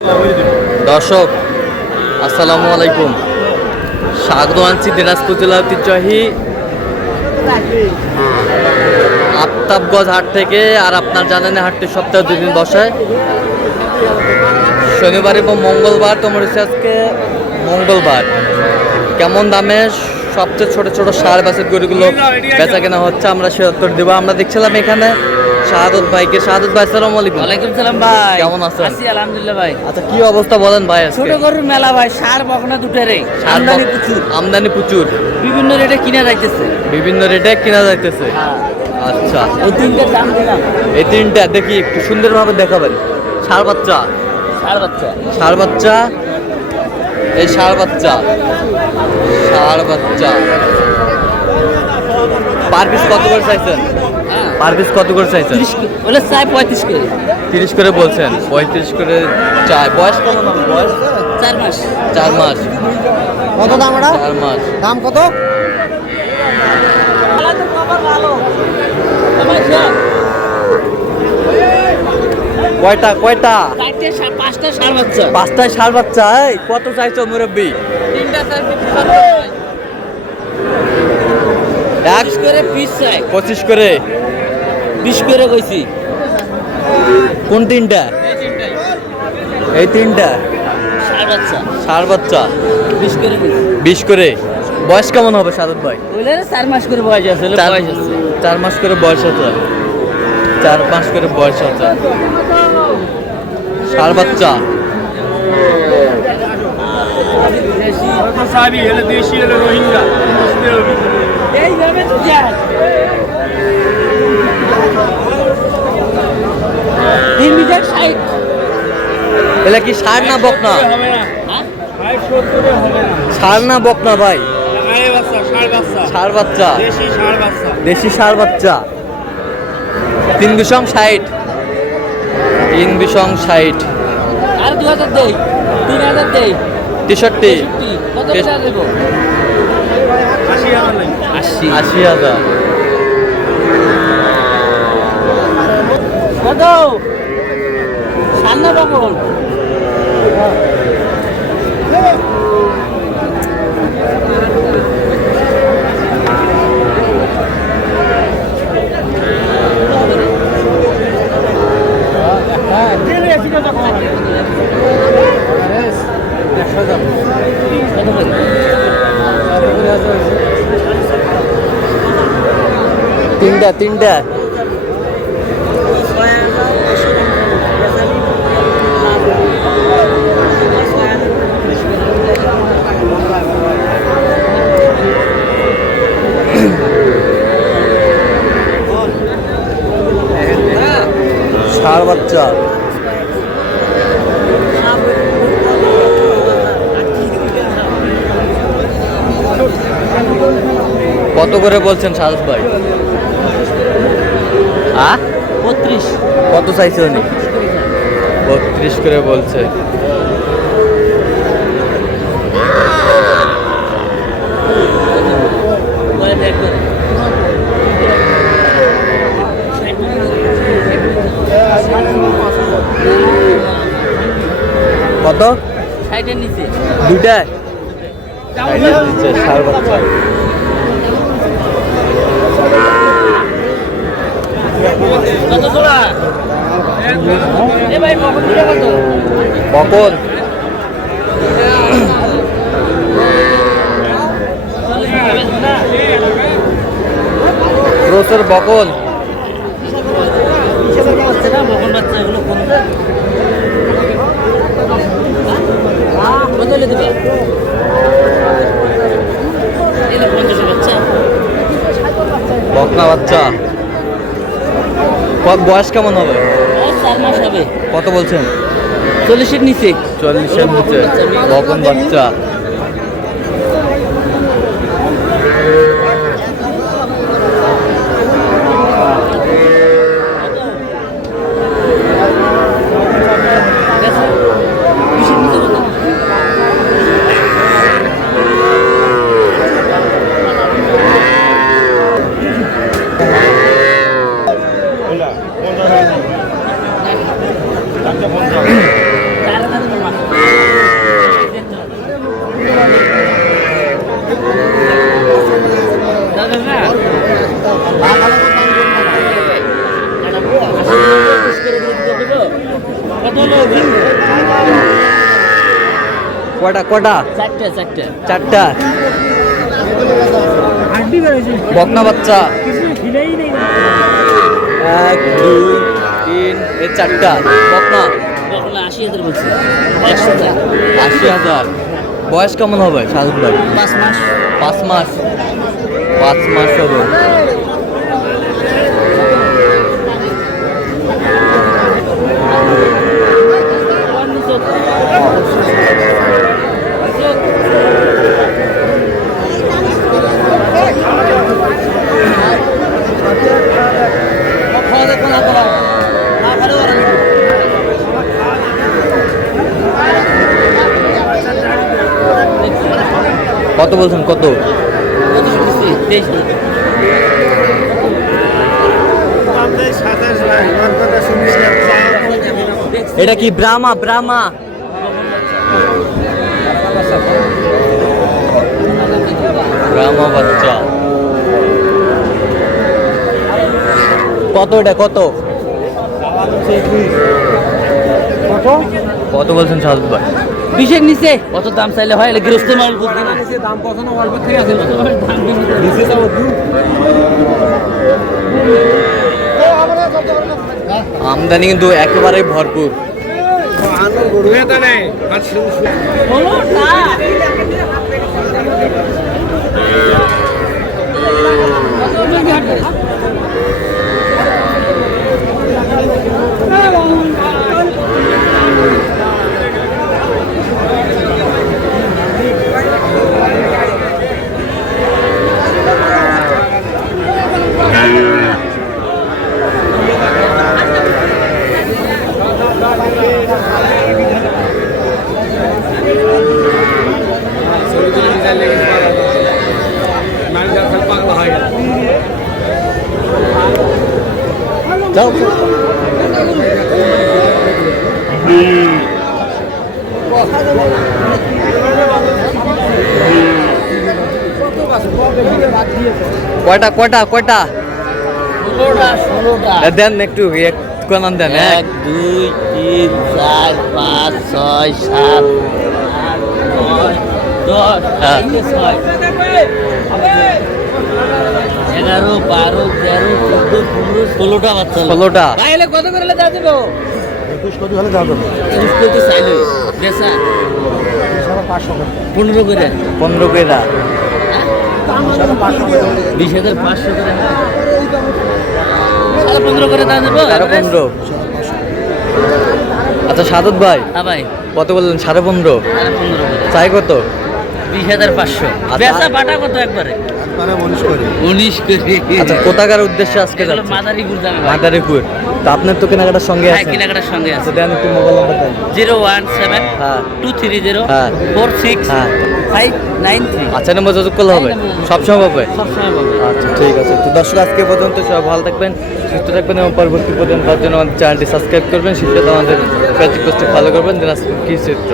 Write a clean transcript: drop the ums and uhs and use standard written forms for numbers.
দর্শক আসসালামু আলাইকুম, স্বাগত আনছি দিনাজপুর জেলার ঐতিহ্যবাহী আফতাবগঞ্জ হাট থেকে। আর আপনার জানেন হাটটি সপ্তাহে 2 দিন বসায়, শনিবার এবং মঙ্গলবার। তোমার হচ্ছে আজকে মঙ্গলবার। কেমন দামে সবচেয়ে ছোট ছোট সার বাছুর গরুগুলো বেচা কেনা হচ্ছে আমরা সে উত্তর দেবো। আমরা দেখছিলাম এখানে শাহাদত ভাইকে। শাহাদত ভাই আসসালামু আলাইকুম। ওয়ালাইকুম সালাম ভাই, কেমন আছেন? আছি আলহামদুলিল্লাহ ভাই। আচ্ছা, কি অবস্থা বলেন ভাই? ছোট গরুর মেলা ভাই, সার বকনা দুটারে আমদানি প্রচুর, আমদানি প্রচুর, বিভিন্ন রেটে কিনা যাইতেছে। বিভিন্ন রেটে কিনা যাইতেছে। আচ্ছা, ওই তিনটার দাম দিলাম। এই তিনটা দেখি একটু সুন্দরভাবে দেখাবেন। ষাঁড় বাচ্চা, ষাঁড় বাচ্চা, ষাঁড় বাচ্চা, এই ষাঁড় বাচ্চা, ষাঁড় বাচ্চা পার পিস কত করে চাইছেন? পার পিস কত করে চাইছেন? 30 বলে চাই 35 করে। 30 করে বলছেন, 35 করে চাই। বয়স কেমন হবে? বয়স 4 মাস। 4 মাস। কত দাম এটা? 4 মাস। দাম কত? কয়টা কয়টা? 5টা ষাঁড় বাচ্চা। 5টায় ষাঁড় বাচ্চা। এই কত চাইছো মুরব্বি? 3টা চাই 1 করে পিস চাই। 25 করে। 20 করে কইছি। কোন তিনটা? এই তিনটা ষাঁড় বাচ্চা, ষাঁড় বাচ্চা 20 করে কইছি। 20 করে। বয়স কেমন হবে সাদত ভাই? বলে 4 মাস করে বয়স আছে। বলে বয়স আছে। 4 মাস করে বয়স আছে। 4 মাস করে বয়স আছে। ষাঁড় বাচ্চা। এইভাবে তো যায়। 3 মিটার 60। এলা কি ষাঁড় না বকনা? ষাঁড় না বকনা ভাই? ষাঁড় বাচ্চা, দেশি ষাঁড় বাচ্চা। 3 বিষম 60। 3 বিষম 60। আর 2000 দেই, 3000 দেই। 63। কত টাকা দেব? 80,000। কত? সান্না বাবুল। তিনটা তিনটা ষাঁড় বাচ্চা। কত করে বলছেন সারস ভাই? 32। কত চাইছে উনি? 32 করে বলছে। কত? 60-এর নিচে। দুইটায় 60-এর নিচে ষাঁড় বাচ্চা। কত জোড়া? এ ভাই বকন দিলে কত? বকন রোসের বকন। হচ্ছে না বকন বাচ্চা এগুলো কোন? কত হলে দেবে? এটা 50 বাচ্চা। বকনা বাচ্চা। বয়স কেমন হবে? 4 মাস হবে। কত বলছেন? 40-এর নিচে। 40-এর নিচে বকন বাচ্চা। কটা কটা? চারটে চারটে। চারটা। বকনা বাচ্চা 1 2 3 এই চারটা বকনা। বকনা 80,000 বলছি। 100,000। 80,000। বয়স কেমন হবে সাধুর ভাই? 5 মাস। 5 মাস। 5 মাস হবে। কত বলছেন কত? এটা কি ব্রাহ্মা? ব্রাহ্মা ব্রাহ্মা বাচ্চা। কত এটা কত? কত বলছেন সাধু ভাই? 20-এর নিচে কত দাম চাইলে হয়? এটা গৃহস্থ মাল বুঝতে না। দাম কত না অল্প থেকে আছে দাম আমদানি কিন্তু একেবারেই ভরপুর। যাও কয়টা কয়টা কয়টা? 16টা। দেন একটু কোন দেন। 1 2 3 4 5 6 7 8 9 10 হ্যাঁ। 11 12 13 14 15 16টা বাচ্চা। 16টা। তাইলে কত করে দাও দেব? 21 কত হলে দাও দেবো? 21 করতে চাইলো বেচা 15 করে। 15 কইরা 20,500 করে। 15.5 করে দাও দেব। 15.5। আচ্ছা সাদত ভাই হ্যাঁ ভাই, কত বললেন? 15.5। 15 করে। চাই কত? 20,500। বেচা বাটা কত একবারে? একবারে 19 করে। 19 করে। আচ্ছা কোথাকার উদ্দেশ্যে আজকে এগুলো যাচ্ছেন? মাদারীপুর যাবে ভাই। মাদারীপুর। তো আপনার তো কেনাকাটার সঙ্গে হ্যাঁ, আছে? কেনাকাটার সঙ্গে আছে। আচ্ছা দেন একটু মোবাইল নাম্বার দেন। 017 হ্যাঁ 230 হ্যাঁ। 46 হ্যাঁ। 593। আচ্ছা নম্বর যোগাযোগ করলে হবে? সবসময় পাবে? সবসময় বলবো। আচ্ছা ঠিক আছে। তো দর্শক আজকে পর্যন্ত সবাই ভালো থাকবেন, সুস্থ থাকবেন এবং পরবর্তী পর্যন্ত তার জন্য আমাদের চ্যানেলটি সাবস্ক্রাইব করবেন, সেটা আমাদের ফেসবুক পোস্টে ফলো করবেন। দিনাজপুর কি চিত্র।